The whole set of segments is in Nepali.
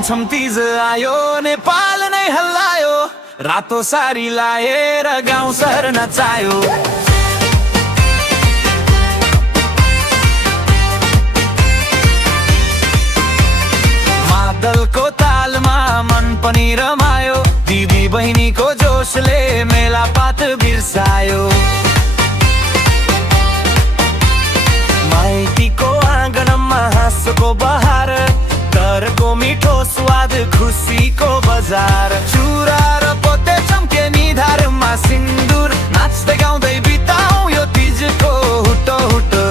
छमछम तीज आयो नेपाल नै हल्लायो, रातो सारी लाएर गाउँ सहर नचायो। मादलको तालमा मन पनि रमायो, दिदी बहिनीको जोसले मेलापात बिर्सायो। माइतीको आँगनमा हाँसोको बहार, घरको मिठो स्वाद खुसीको बजार। चुरा र पोते चम्के निधारमा सिन्दुर, नाच्दै गाउँदै बिताऊ यो तीजको हुटो हुटो।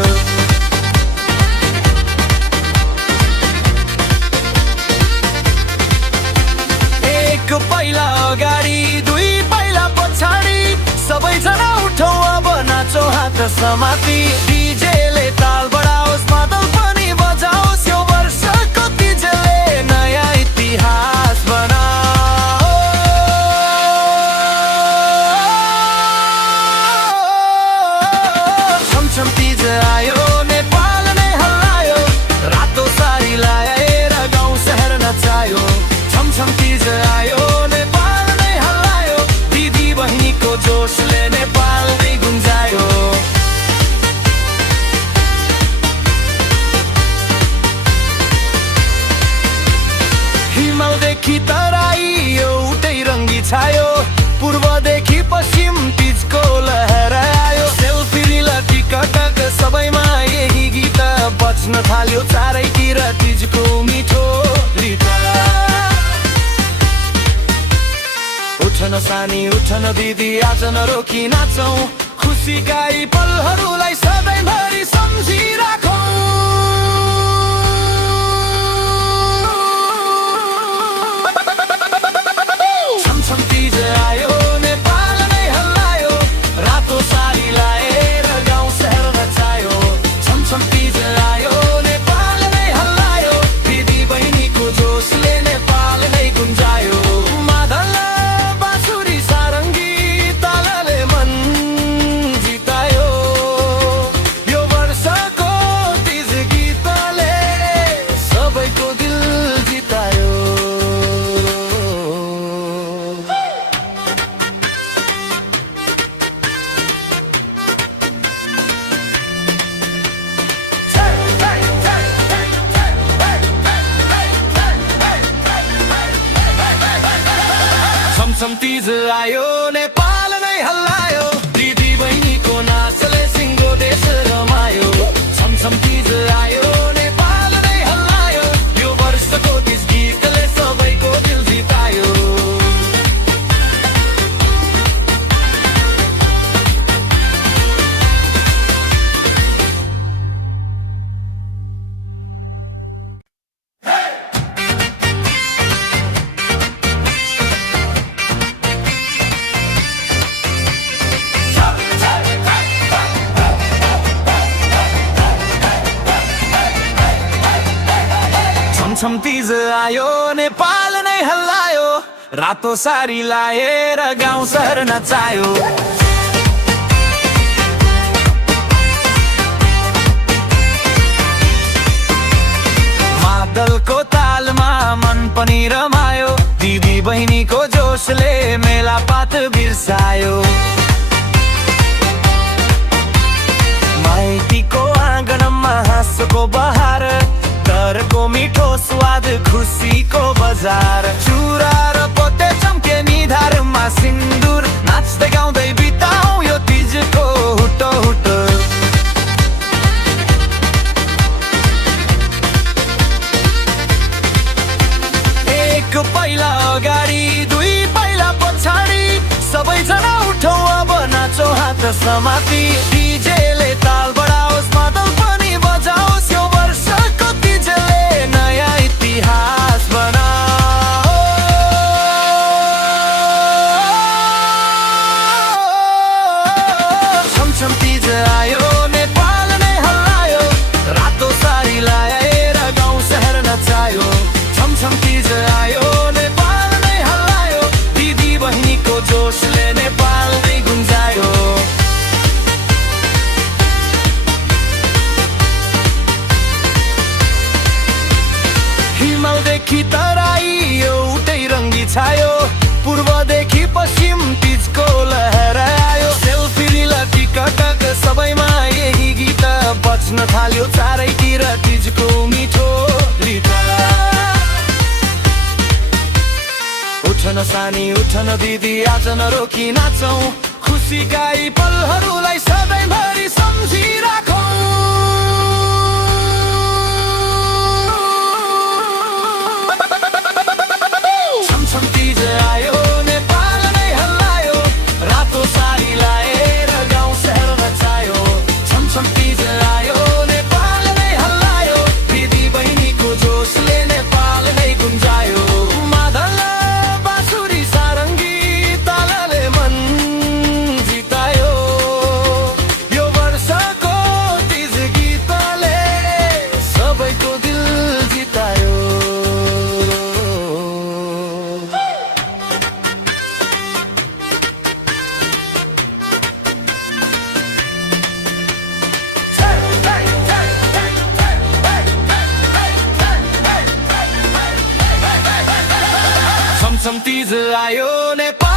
एक पाइला अगाडि दुई पाइला पछाडि, सबैजना उठौ अब नाचौ हात समाती। डीजेले ताल बढाओस्, मादल पनि बजाओस्, यो वर्षको तीजले नयाँ इतिहास बनाओ। छमछम तीज आयो नेपाल नै हल्लायो, रातो सारी लाएर गाउँ सहर नचायो। छमछम तीज आयो नेपाल नै हल्लायो, दिदी बहिनीको जोसले नेपाल नै गुन्जायो। हिमालदेखि तराई एउटै रङ्गी छायो, पूर्वदेखि पश्चिम तीजको लहर आयो। सेल्फी लिल टिकटक सबैमा यही गीत बज्न थाल्यो, चारैतिर तीजको मिठो गीत। उठन सानी उठन दिदी आज नरोकी नाचौं, खुसीका यी पलहरूलाई सधैँभरि सम्झिराखौँ। छमछम तीज आयो नेपाल नै हल्लायो, रातो सारी लाएर गाउँ सहर नचायो। छमछम तीज आयो नेपाल नै हल्लायो, दिदी बहिनीको जोसले नेपाल नै गुन्जायो। मादल बाँसुरी सारङ्गी तालले मन जितायो, यो वर्षको तीज गीतले सबैको दिल जितायो। छमछम तीज आयो नेपाल नै हल्लायो, दिदी बहिनीको नाचले सिङ्गो देश रमायो। छमछम तीज आयो नेपाल नै हल्लायो, यो वर्षको तीज गीतले सबैको दिल जितायो। छमछम तीज आयो नेपाल नै हल्लायो, रातो सारी लाएर गाउँ सहर नचायो। मादलको तालमा मन पनि रमायो, दिदी बहिनीको जोसले मेलापात बिर्सायो। माइतीको आँगनमा हाँसोको बहार, घरको मिठो स्वाद खुसीको बजार। चुरा र पोते चम्के निधारमा सिन्दुर, नाच्दै गाउँदै बिताऊ यो तीजको हुटो हुटो। एक पाइला अगाडि दुई पाइला पछाडि, सबैजना उठौ अब नाचौ हात समाती। डीजेले ताल बढाओस्, मादल पनि बजाओस्, यो वर्षको तीजले नयाँ इतिहास बनाओ। छमछम तीज आयो नेपाल नै हल्लायो, रातो सारी लाएर गाउँ सहर नचायो। छमछम तीज आयो नेपाल नै हल्लायो, दिदी बहिनीको जोसले नेपाल नै गुन्जायो। हिमालदेखि तराई छायो पूर्वदेखि पश्चिम तिजको लहर आयो सेल्फी लिला टिकटक सबैमा यही गीत बज्न थाल्यो चारैतिर तिजको मिठो रिता उठन सानी उठन दिदी आज नरोकी नाचौं खुसीका यी पलहरूलाई सधैँभरि सम्झिराखौं छमछम तिज आयो नेपाल नै हल्लायो रातो साडी लाएर गाउँ शहर नचायो छमछम तिज आयो नेपाल नै हल्लायो दिदी बहिनीको जोसले नेपाल नै गुन्जायो मादल बाँसुरी सारङ्गी तालले मन जितायो यो वर्षको तिज गीतले सबैको दिल जितायो छमछम तिज आयो नेपाल